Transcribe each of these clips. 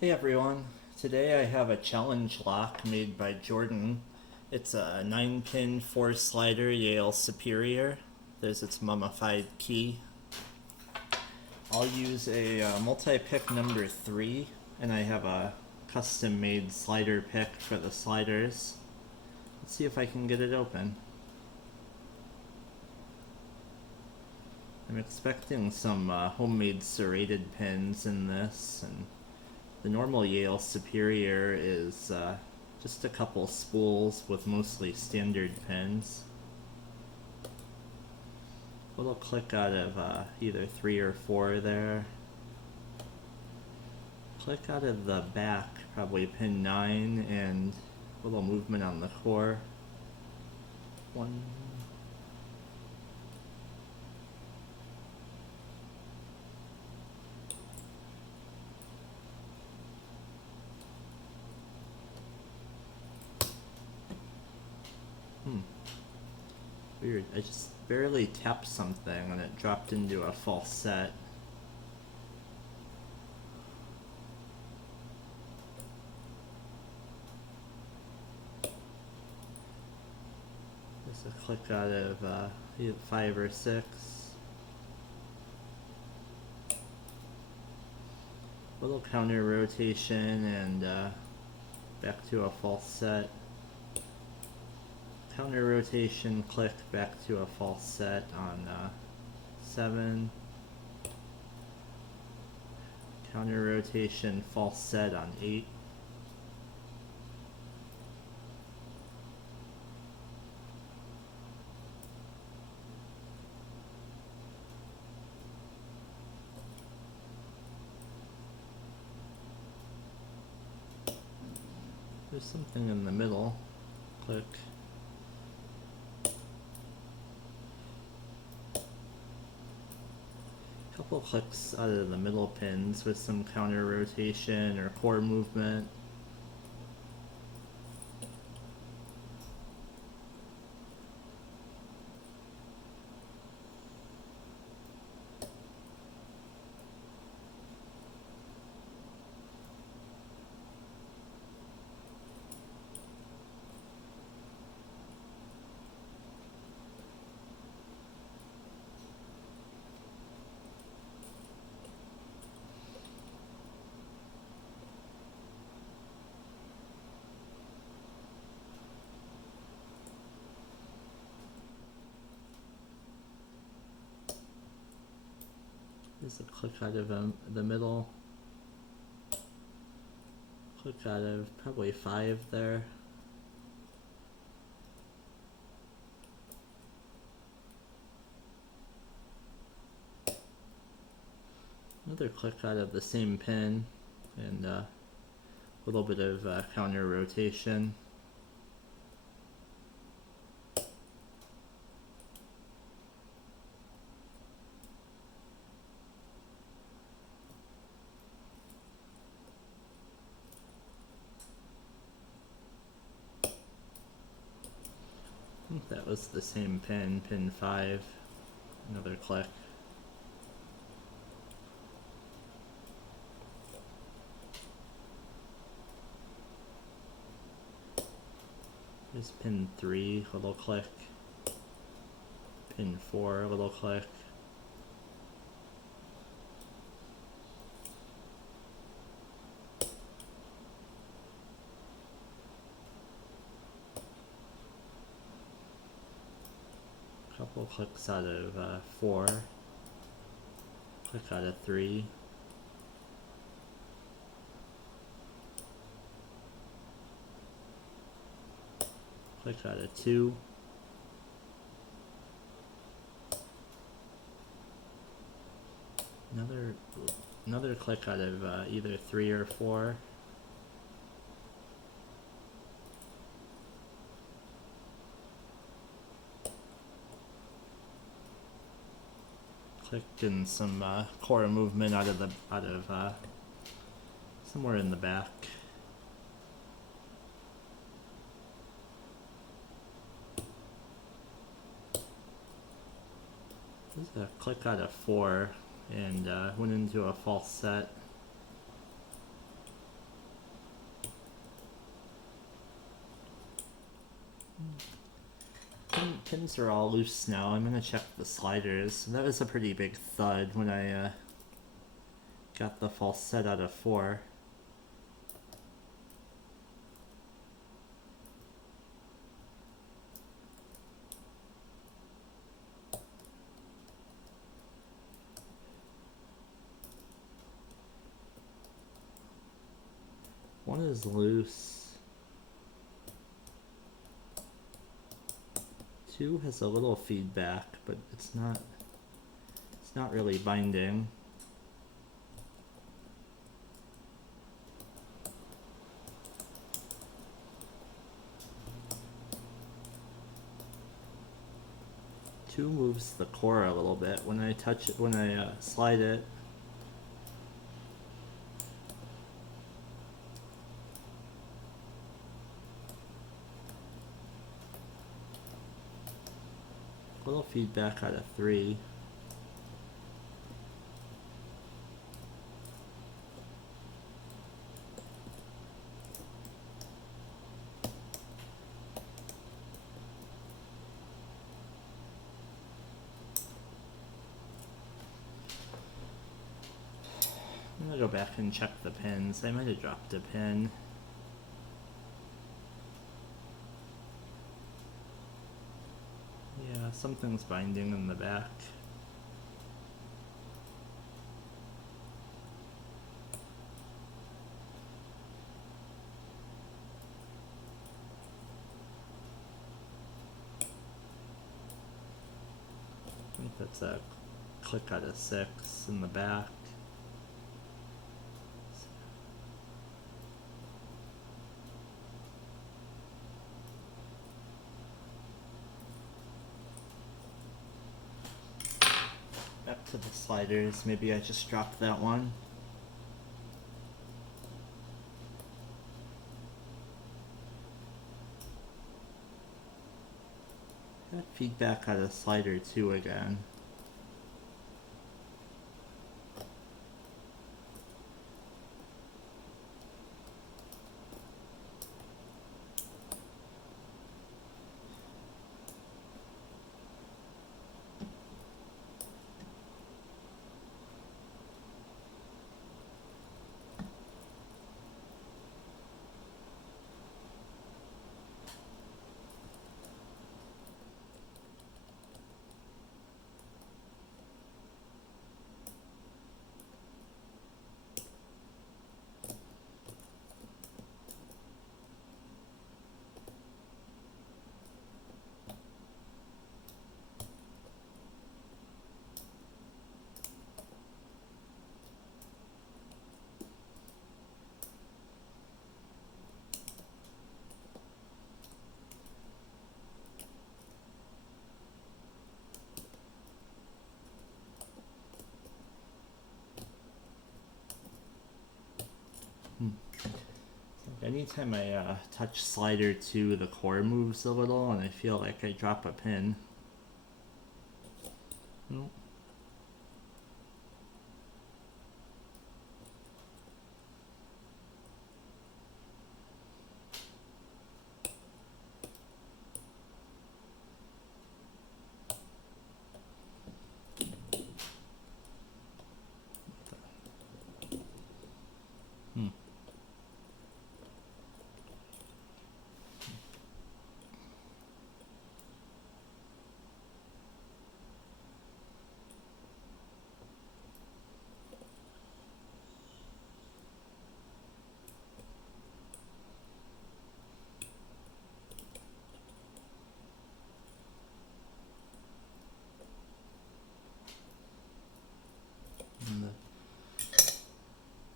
Hey everyone, today I have a challenge lock made by Jordon. It's a 9-pin 4-slider Yale Superior. There's its mummified key. I'll use a multi-pick number 3, and I have a custom made slider pick for the sliders. Let's see if I can get it open. I'm expecting some homemade serrated pins in this, and the normal Yale Superior is just a couple spools with mostly standard pins. A little click out of either 3 or 4 there. Click out of the back, probably pin 9, and a little movement on the core. 1. Weird, I just barely tapped something and it dropped into a false set. Just a click out of 5 or 6. A little counter rotation and back to a false set. Counter rotation, click back to a false set on 7. Counter rotation, false set on 8. There's something in the middle. Click. Couple clicks out of the middle pins with some counter rotation or core movement. There's a click out of the middle. Click out of probably 5 there. Another click out of the same pin and a little bit of counter rotation. I think that was the same pin, pin 5. Another click. Here's pin 3, little click. Pin 4, little click. Couple clicks out of 4. Click out of 3. Click out of 2. Another click out of either 3 or 4. Click and some core movement out of somewhere in the back. There's a click out of 4 and went into a false set. Pins are all loose now. I'm gonna check the sliders. That was a pretty big thud when I got the false set out of 4. One is loose. 2 has a little feedback, but it's not really binding. Two moves the core a little bit when I slide it. Little feedback out of 3. I'm gonna go back and check the pins. I might have dropped a pin. Yeah, something's binding in the back. I think that's a click out of 6 in the back. Back to the sliders. Maybe I just dropped that one. Got feedback out of slider 2 again. Anytime I touch slider 2, the core moves a little and I feel like I drop a pin. Nope.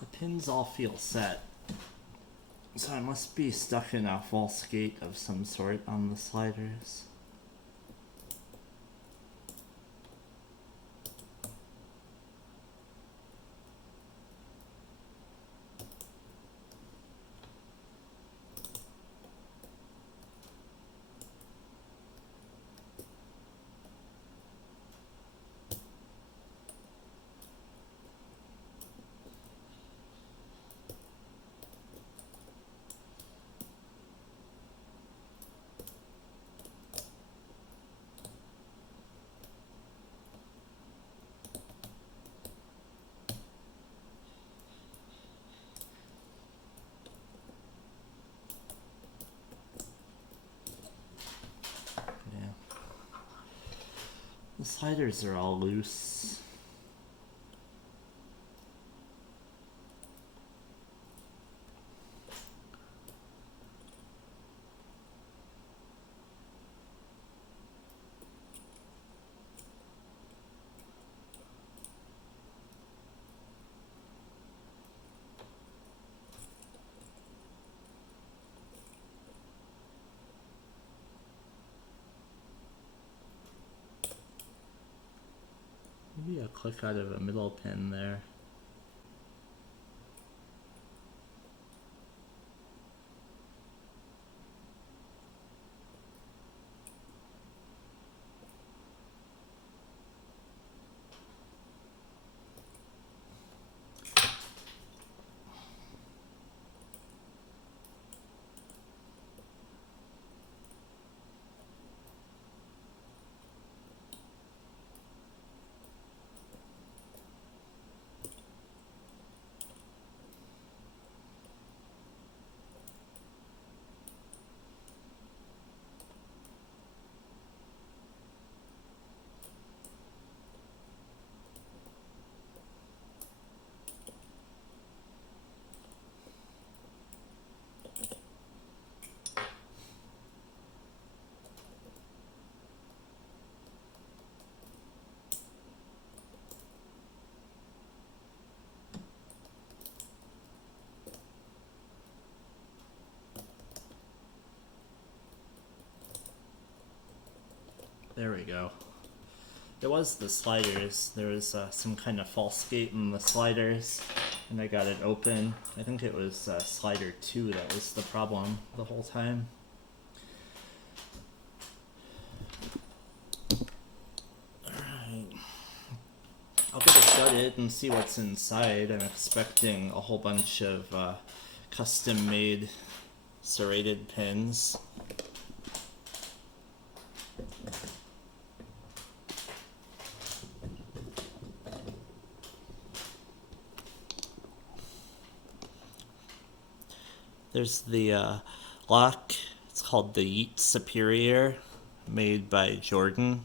The pins all feel set, so I must be stuck in a false gate of some sort on the sliders. sliders are all loose. Maybe I'll click out of a middle pin there. There we go. It was the sliders. There was some kind of false gate in the sliders, and I got it open. I think it was slider 2 that was the problem the whole time. Alright. I'll get it gutted and see what's inside. I'm expecting a whole bunch of custom-made serrated pins. There's the lock. It's called the Yeet Superior, made by Jordon.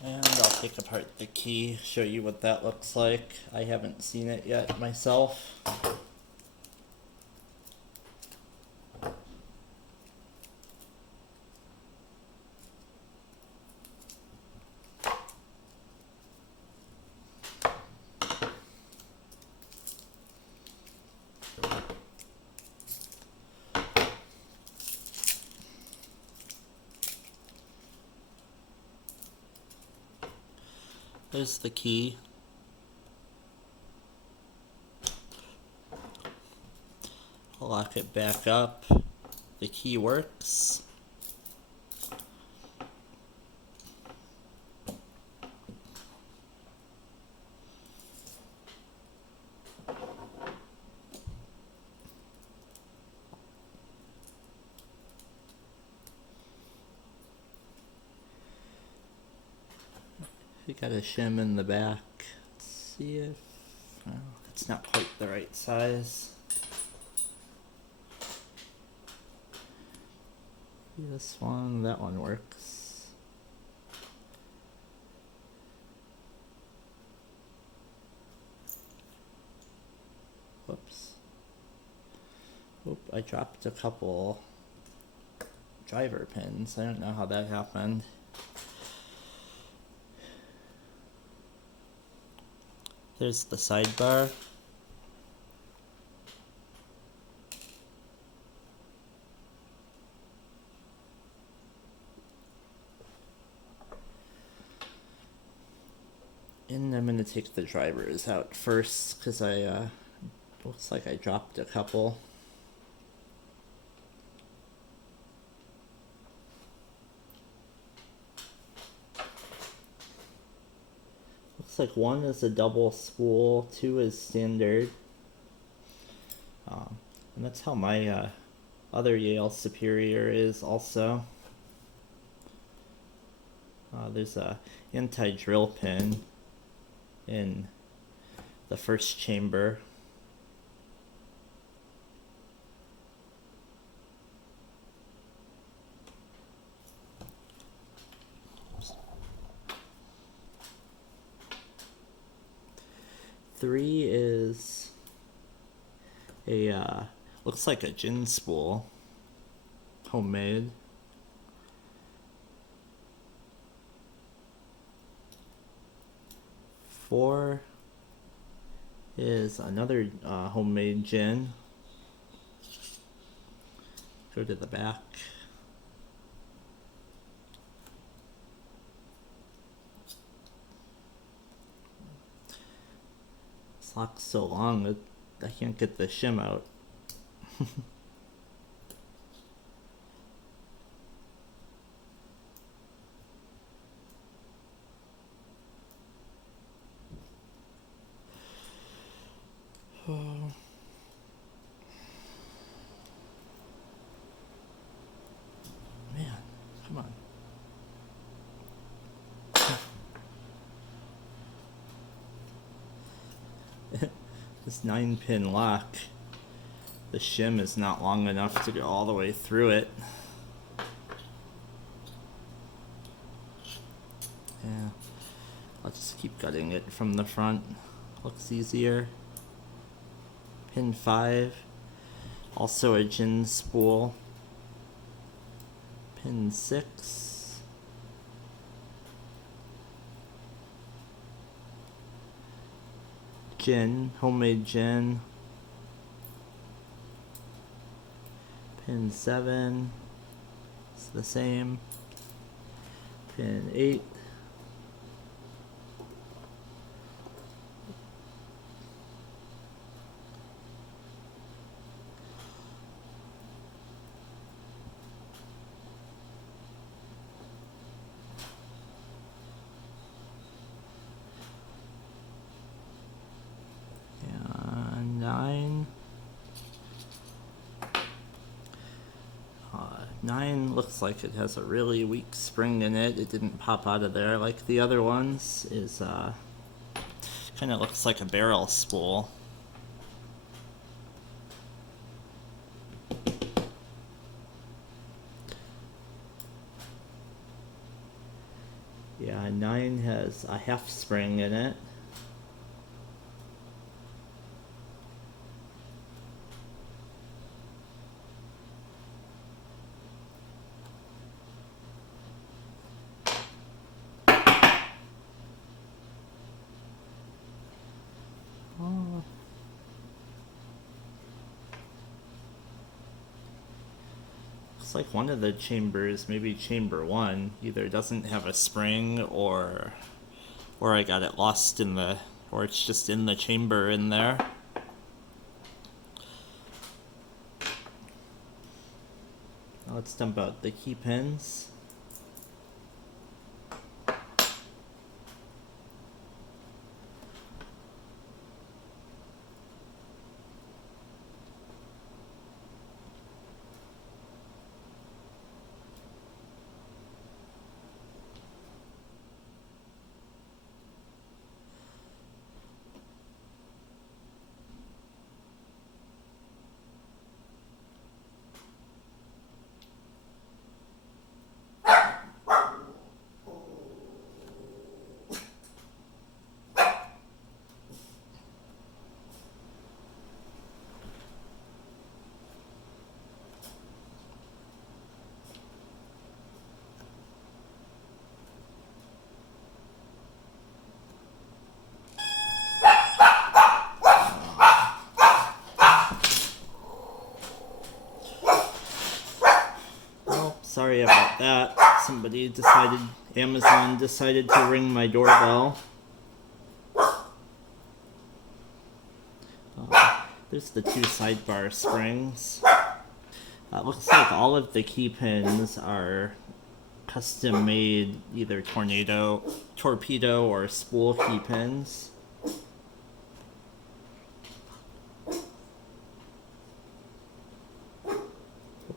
And I'll take apart the key, show you what that looks like. I haven't seen it yet myself. There's the key. I'll lock it back up. The key works. We got a shim in the back. Let's see if... well, it's not quite the right size. This one, that one works. Whoops. Oop, I dropped a couple driver pins. I don't know how that happened. There's the sidebar. And I'm gonna take the drivers out first because looks like I dropped a couple. looks like one is a double spool, two is standard. And that's how my other Yale Superior is also. There's a anti-drill pin in the first chamber. Three is a looks like a gin spool, homemade. Four is another homemade gin. Go to the back. This lock's so long that I can't get the shim out. Man, come on. This 9-pin lock, the shim is not long enough to go all the way through it. Yeah, I'll just keep cutting it from the front. Looks easier. Pin 5, also a gin spool. Pin 6. Gin, homemade gin. Pin 7, it's the same. Pin 8. And 9. 9 looks like it has a really weak spring in it. It didn't pop out of there like the other ones. Is kind of looks like a barrel spool. Yeah, 9 has a half spring in it. Looks like one of the chambers, maybe chamber 1, either doesn't have a spring or I got it lost in the, or it's just in the chamber in there. Now let's dump out the key pins. Sorry about that. Amazon decided to ring my doorbell. There's the 2 sidebar springs. Looks like all of the key pins are cut custom made either torpedo or spool key pins. We'll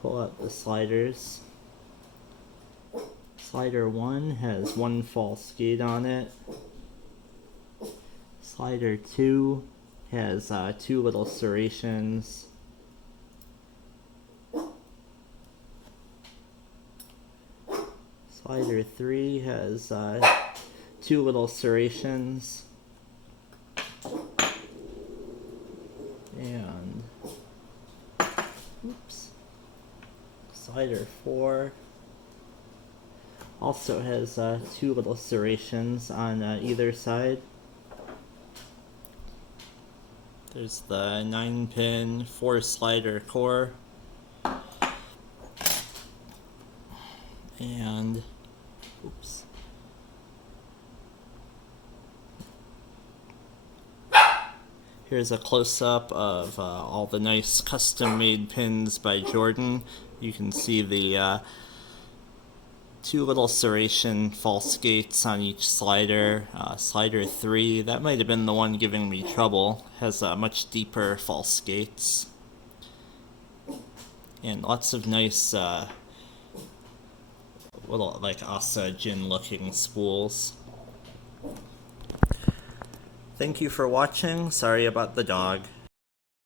pull out the sliders. Slider 1 has one false gate on it. Slider 2 has 2 little serrations. Slider 3 has 2 little serrations. And oops. Slider 4 also has 2 little serrations on either side. There's the 9-pin 4-slider core. And oops. Here's a close-up of all the nice custom-made pins by Jordon. You can see the 2 little serration false gates on each slider. Slider 3, that might have been the one giving me trouble, has much deeper false gates. And lots of nice little like Asa-Jin looking spools. Thank you for watching. Sorry about the dog.